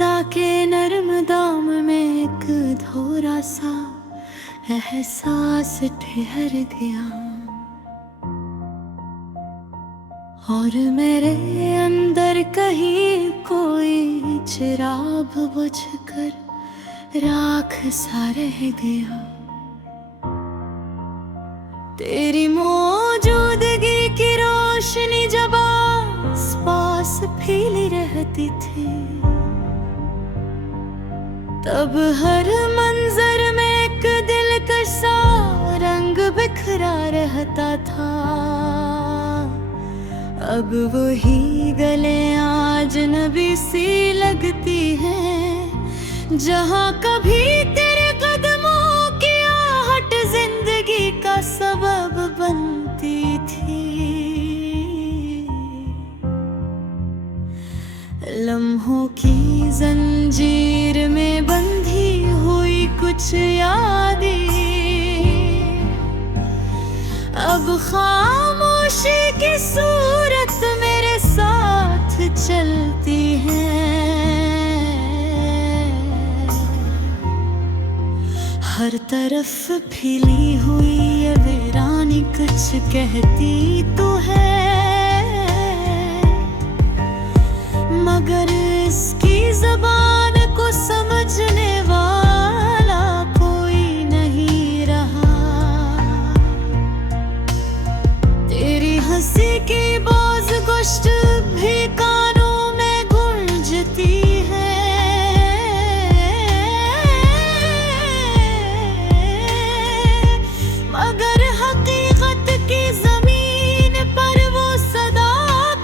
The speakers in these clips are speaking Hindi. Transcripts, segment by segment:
फिजा के नरम दाम में एक थोड़ा सा एहसास ठहर गया, और मेरे अंदर कहीं कोई चिराग बुझकर राख सा रह गया। तेरी मौजूदगी की रोशनी जब आस पास फैली रहती थी, तब हर मंजर में एक दिलकशा रंग बिखरा रहता था। अब वही गले आज नबी सी लगती हैं, जहाँ कभी तेरे कदमों की आहट जिंदगी का सबब बनती थी। लम्हों की जंजीर में बंधी हुई कुछ यादें अब खामोशी की सूरत मेरे साथ चलती हैं। हर तरफ फैली हुई ये वीरानी कुछ कहती तो है, मगर इसकी ज़बान को समझने वाला कोई नहीं रहा। तेरी हंसी की बाज़ गोश्त भी कानों में गूंजती है, मगर हकीकत की ज़मीन पर वो सदा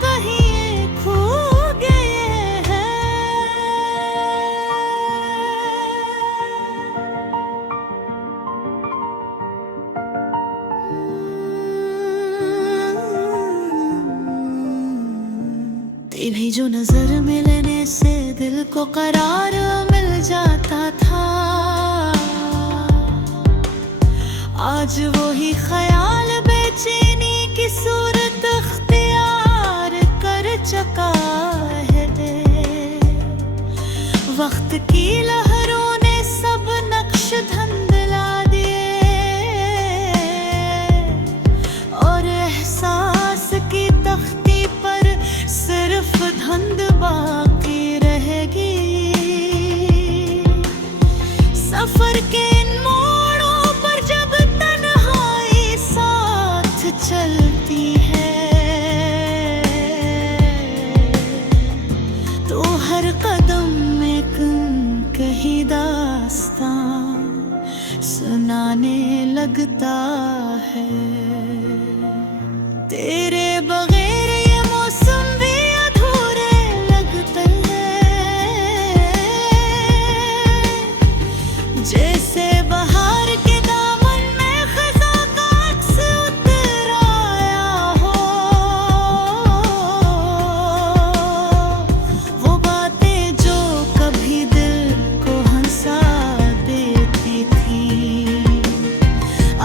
कहीं खो गए हैं। तेरी जो नजर मिलने से दिल को करार मिल जाता था, आज वही ख्याल बेचैनी की सूरत अख्तियार कर चुका है। वक्त की लहरों ने सब नक्श धंधला दिए, और एहसास की तख्ती पर सिर्फ धुंध बाकी रहेगी। सफर के इन मोड़ों पर जब तन्हाई साथ चलती है, तो हर कदम एक कहीं दास्तां सुनाने लगता है। तेरे बगैर ये मौसम भी अधूरे लगते हैं, जैसे बहार के दामन में खज़ां का अक्स उतर आया हो। वो बातें जो कभी दिल को हंसा देती थी,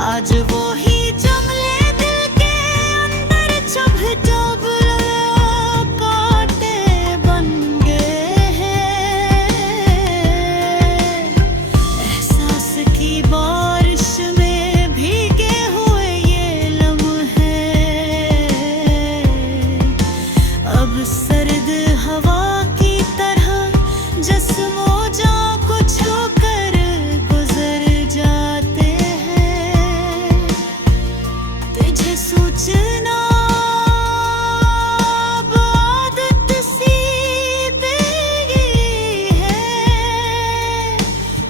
आज वो ही जमले दिल के अंदर चुभ चुभ कांटे बन गए हैं। एहसास की बारिश में भीगे हुए ये लम्हे अब सर्द हवा की तरह जिस्मों जान को छूकर गुजर जाते हैं। तुझे सोचना अब आदत सी गई है,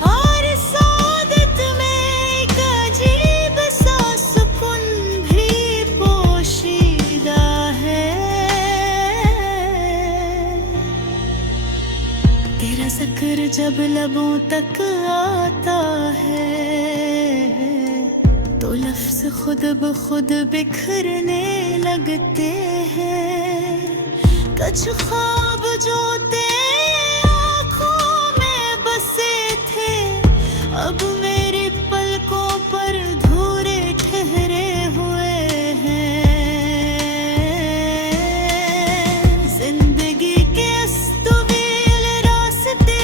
और इस आदत में एक अजीब सा सुकून भी पोशीदा है। तेरा ज़िक्र जब लबों तक आता है, तो लफ्ज़ खुद ब खुद बिखरने लगते हैं। कुछ ख्वाब जो तेरी आँखों में बसे थे, अब मेरी पलकों पर धूरे ठहरे हुए हैं। जिंदगी के अस्तवील रास्ते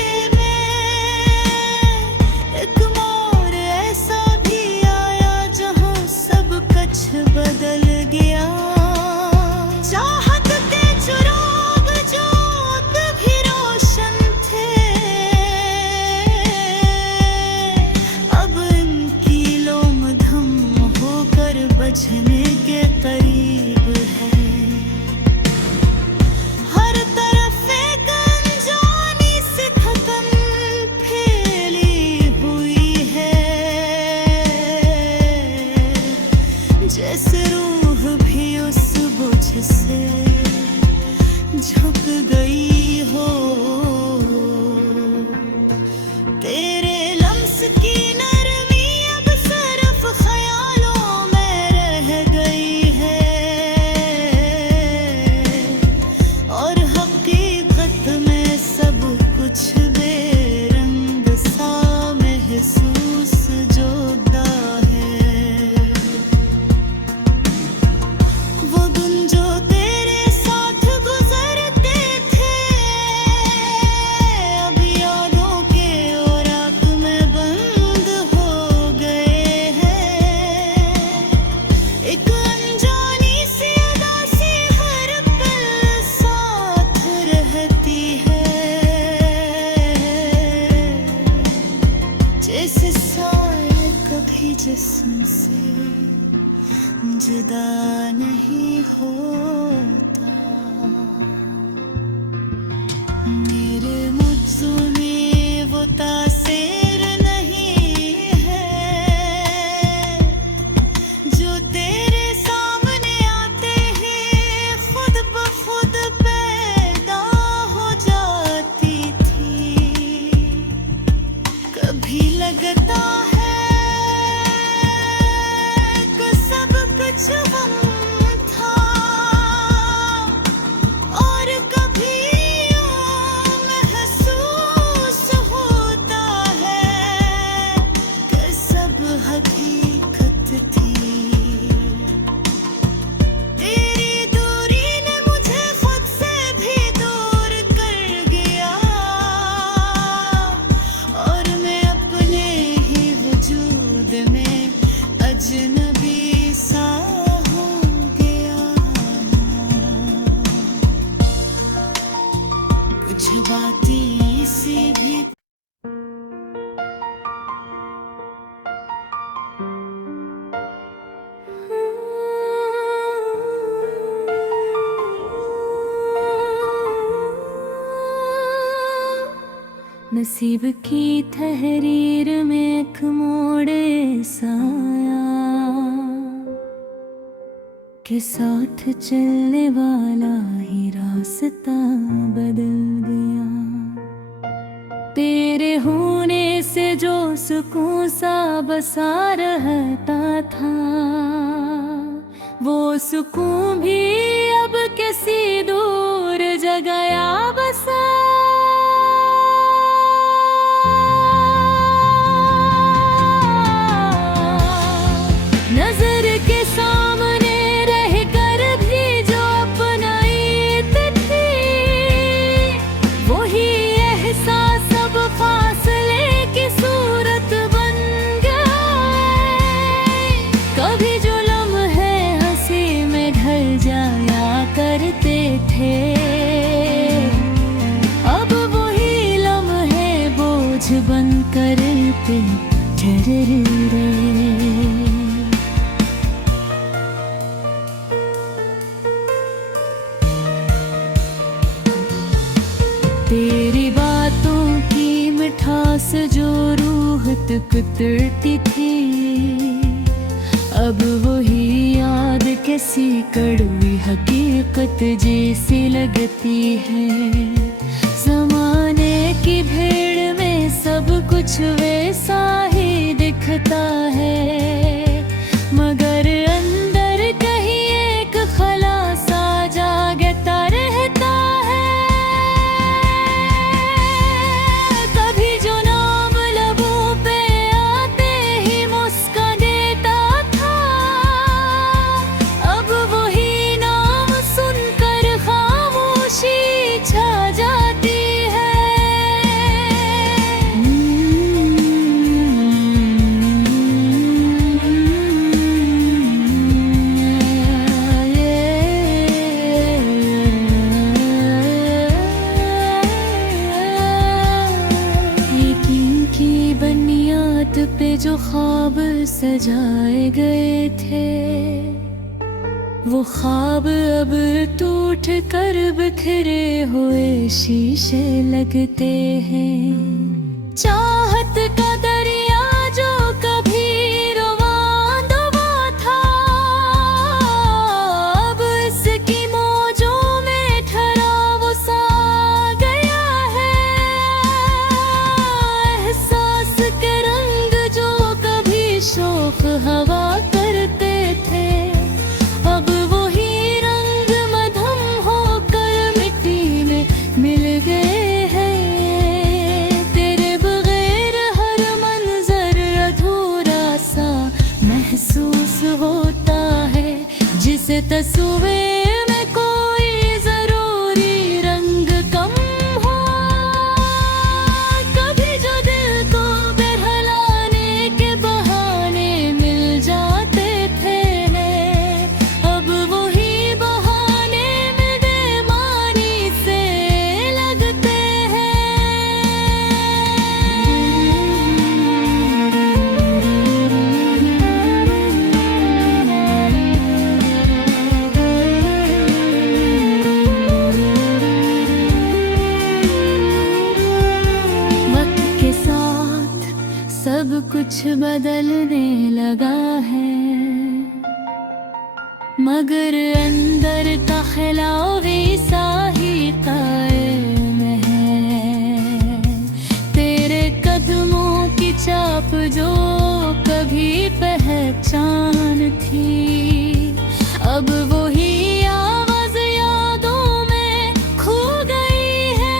कुछ बेरंग सा महसूस जोदा है। वो दिन जो तेरे साथ गुजरते थे अब यादों के ओराक में बंद हो गए हैं। एक अनजानी सी अदा से हर पल साथ रहती है, जैसे साए कभी जिस्म से जुदा नहीं होता। मेरे मुझ में वो तासीर नहीं है जो तेरे सामने आते ही खुद ब खुद पैदा हो जाती थी। कभी लगता है कि सब कुछ गम था, और कभी यूं महसूस होता है कि सब हकीकत थी। तेरी दूरी ने मुझे खुद से भी दूर कर गया, और मैं अपने ही वजूद में अजनबी सा हो गया। कुछ बातें सी भी नसीब की तहरीर में एक मोड़ ऐसा आया कि साथ चलने वाला ही रास्ता बदल गया। तेरे होने से जो सुकून सा बसा रहता था, वो सुकून भी अब किसी दूर जगह आ बसा। नजर के सामने रह कर भी जो अपनाई थी, वही एहसास अब फासले की सूरत बन गया है। कभी जो लम्हे हंसी में ढल जाया करते थे, अब वही लम्हे बोझ बन कर पे ठहर रहे। तेरी बातों की मिठास जो रूह तक उतरती थी, अब वही याद कैसी कड़वी हकीकत जैसी लगती है। ज़माने की भीड़ में सब कुछ वैसा ही दिखता है, मगर अंदर कहीं एक खलासा जागता रहता है। कभी जो नाम लबों पे आते ही मुस्कान देता था, अब वही नाम सुनकर खामोशी छा जाती है। यकीन की बुनियाद पे जो ख्वाब सजाए गए थे, वो ख्वाब अब टूट कर बिखरे हुए शीशे लगते हैं। चाहत का दरिया जो कभी रवां था, अब इसकी मौजों में ठहराव सा गया है। एहसास के रंग जो कभी शौक हवा करते थे, अब वही रंग मधम होकर मिट्टी में मिल गए हैं। तस्वीर में कोई जरूरी रंग कम हो, कभी जो दिल को बहलाने के बहाने मिल जाते थे, अब वही बहाने में बेईमानी से लगते सब कुछ बदलने लगा है, मगर अंदर का खिलाफ सा ही कायम है। तेरे कदमों की छाप जो कभी पहचान थी, अब वही आवाज यादों में खो गई है।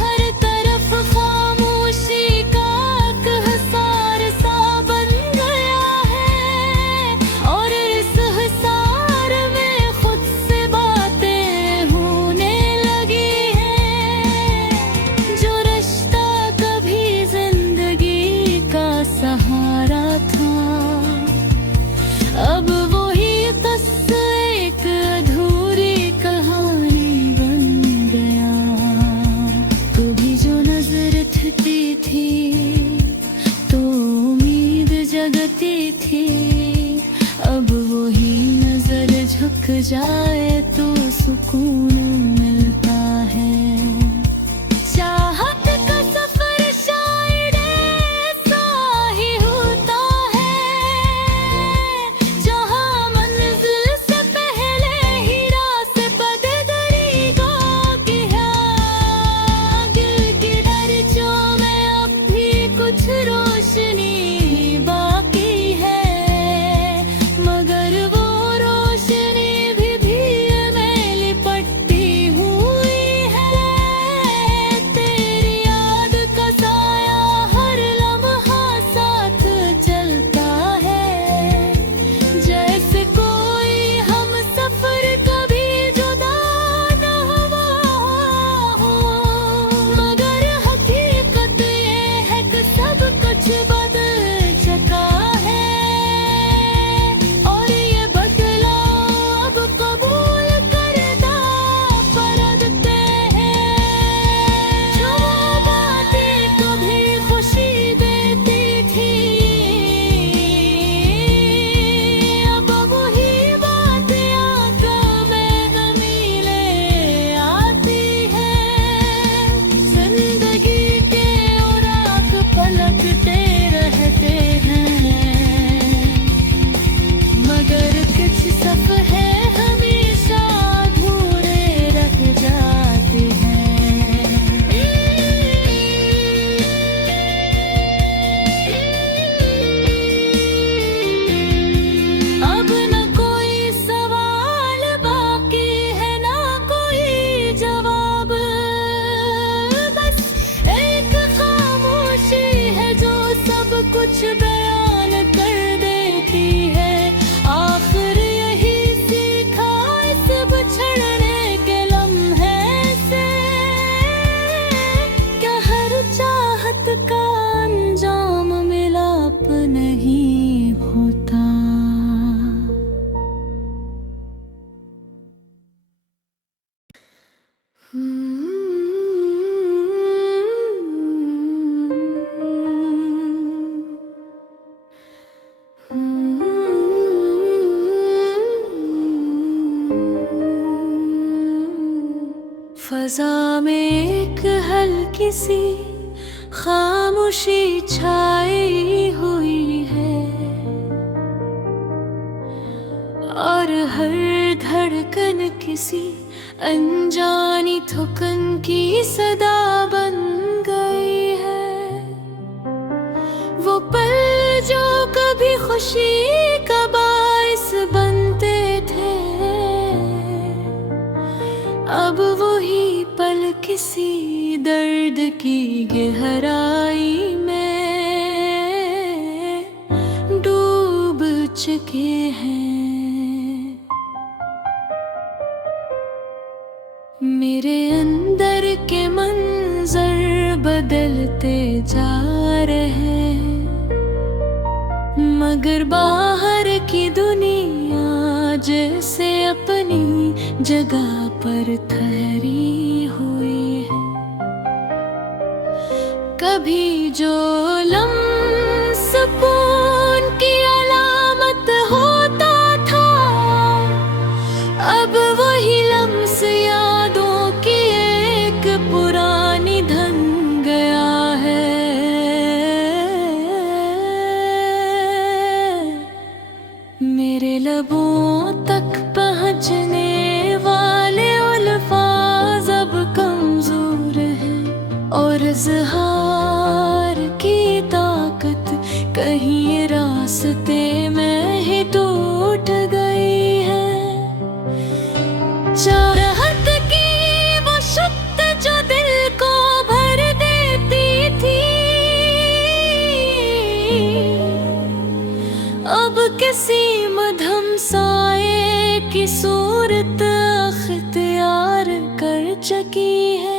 हर तरफ खामोशी का कहसार सा बन गया है, और इस हिसार में खुद से बातें होने लगी हैं। जो रिश्ता कभी जिंदगी का सहारा था, अब वही एक अधूरी कहानी बन गया। कभी जो नजर थी तो उम्मीद जगती थी, अब वही नजर झुक जाए तो सुकून मिलता है। चाहत का सफर शायद ऐसा ही होता है, जहाँ मंजिल से पहले ही रास्ते बददरीगा किया। दिल की दर्जों में अब भी कुछ रोशनी बाकी है, मगर वो रोशनी भी भीड़ में लिपटती हुई है। तेरी याद का साया हर लम्हा साथ चलता है, जैसे कोई हम सफर कभी जुदा न हुआ हो। मगर हकीकत ये है कि सब कुछ बदल चुका है, और ये बदलाव अब कबूल करना पड़ते हैं। जो बातें कभी खुशी देती थी, अब वही बातें आंखों में गमी ले आती हैं। जिंदगी के औराख पलटते रहते हैं, मगर कुछ सफ़े हमेशा अधूरे रह जाते हैं। अब न कोई सवाल बाकी है, ना कोई जवाब, बस एक खामोशी है जो सब कुछ बयान कर देती है। आखिर यही सीखा इस बिछड़ने के लम्हे से, क्या हर चाहत का अंजाम मिलाप नहीं होता। फजा में एक हल्की सी खामोशी छाई हुई है, और हर धड़कन किसी अनजानी थुकन की सदा बन गई है। वो पल जो कभी खुशी का बाइस बनते थे, अब वही पल किसी दर्द की गहराई में डूब अंदर के मंजर बदलते जा रहे हैं, मगर बाहर की दुनिया जैसे अपनी जगह पर ठहरी हुई है। कभी जो लम्स सुकून की अलामत होता था, अब वही लम्स यादों की एक पुरानी धन गया है। मेरे लबों तक पहुँचने वाले अल्फाज अब कमजोर हैं, और इज़हार की ताकत कहीं रास्ते में ही टूट गई है। चाहत की वो शुद्ध जो दिल को भर देती थी, अब किसी मध्यम साए की सूरत अख्तियार कर चुकी है।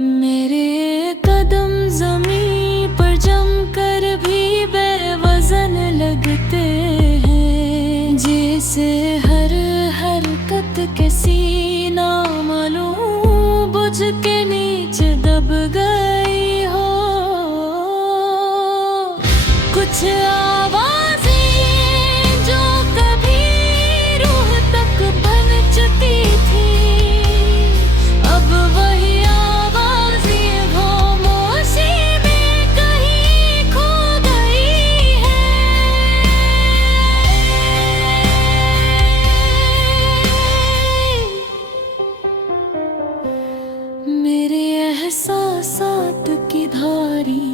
मेरे कदम ज़मीं पर जमकर भी बेवज़न लगते हैं, जैसे हर हरकत किसी नामालूम बुझ के नीचे दब गई हो। कुछ आवाज़ें जो कभी रूह तक पहुंचती थी, अब वही एहसासात की धारी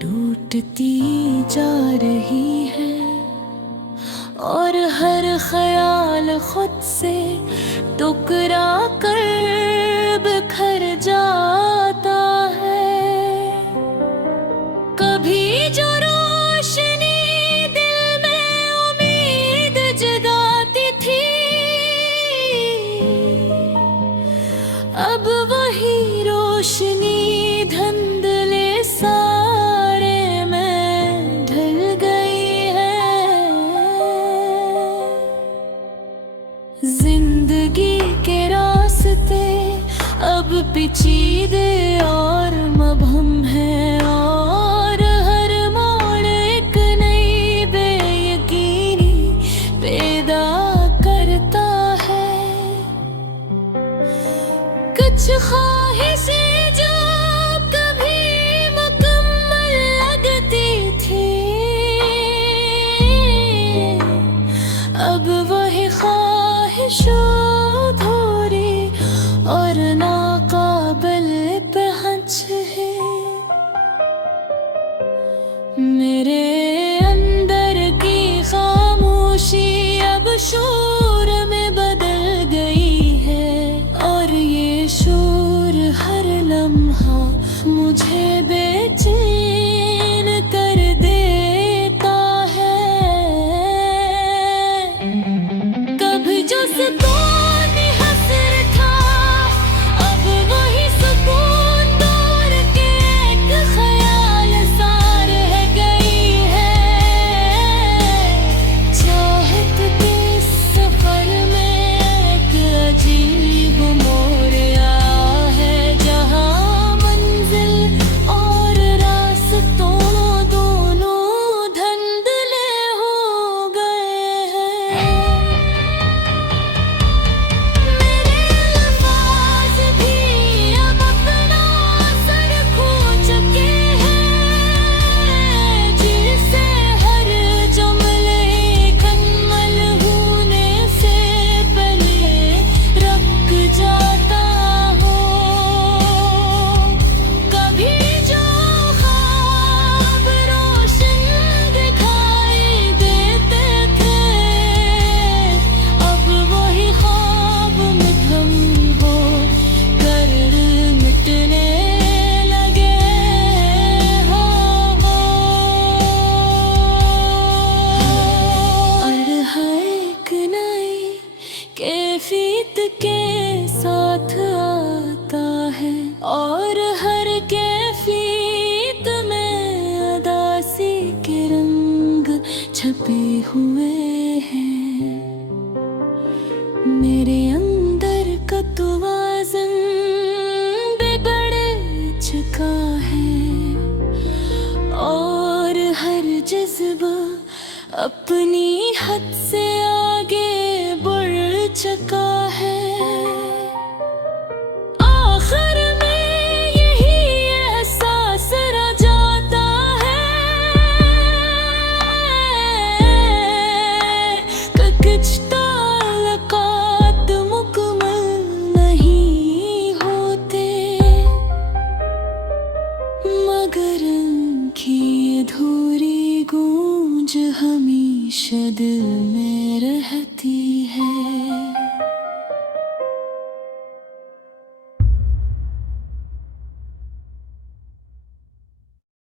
टूटती जा रही है, और हर ख्याल खुद से टुकरा कर बिखर जाता है। कभी जो रोशनी दिल में उम्मीद जगाती थी, अब वही रोशनी धुंधले सारे में ढल गई है। जिंदगी के रास्ते अब पेचीदे और मबहम है, और हर मोड़ एक नई बेयकीनी पैदा करता है। कुछ ख्वाहिशें जो कभी मुकम्मल लगती थी, अब वही ख्वाहिशों अधूरी और नाकाबिल पहुँच है। मेरे अंदर की खामोशी अब शोर में बदल गई है, और ये शोर हर लम्हा मुझे बेचैन कर देता है। कभी जो सुकून हसर था, अब वही सुकून दूर के एक ख्याल सा रह गई है। चाहत के सफर में एक अजीब मोड़ आया है, जहाँ मंजिल और रास्ता अपनी हद से आगे बढ़ चुका है। आखिर में यही एहसास रह जाता है कि कुछ ताल्लुकात मुकम्मल नहीं होते, मगर उनकी अधूरी गूंज हमेशा दिल में रहती